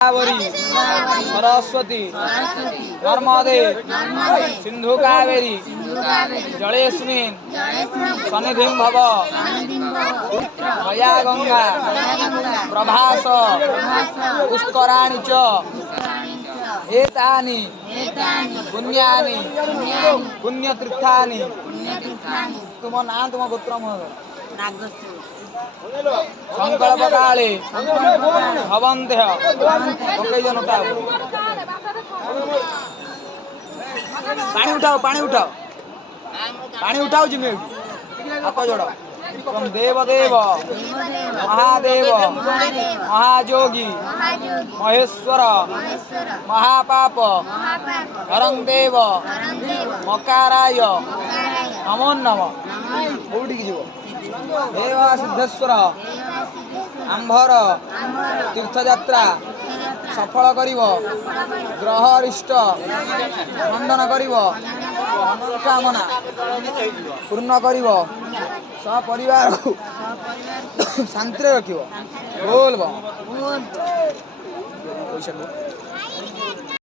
गोदावरी सरस्वती नर्मदे सिंधु कावेरी जलेस्मिन् सन्निधिं भव मया गंगा प्रभास पुष्कराणि च एतानि पुण्यानि पुण्यतीर्थानि। तुम ना तुम गोत्र संकल्प काले भवन्त्यः पकई जनता पानी उठाओ जिम्मे हाथ जोड़ देवदेव महादेव महाजोगी महेश्वर महापाप हरं देव मकाराय नमो नम कौटी जीव देव सिद्धेश्वर आंभर तीर्थयात्रा सफल करिव ग्रह अरिष्ट खंडन करिव मनोकामना पूर्ण करिव सपरिवार को शांति रखिव बोल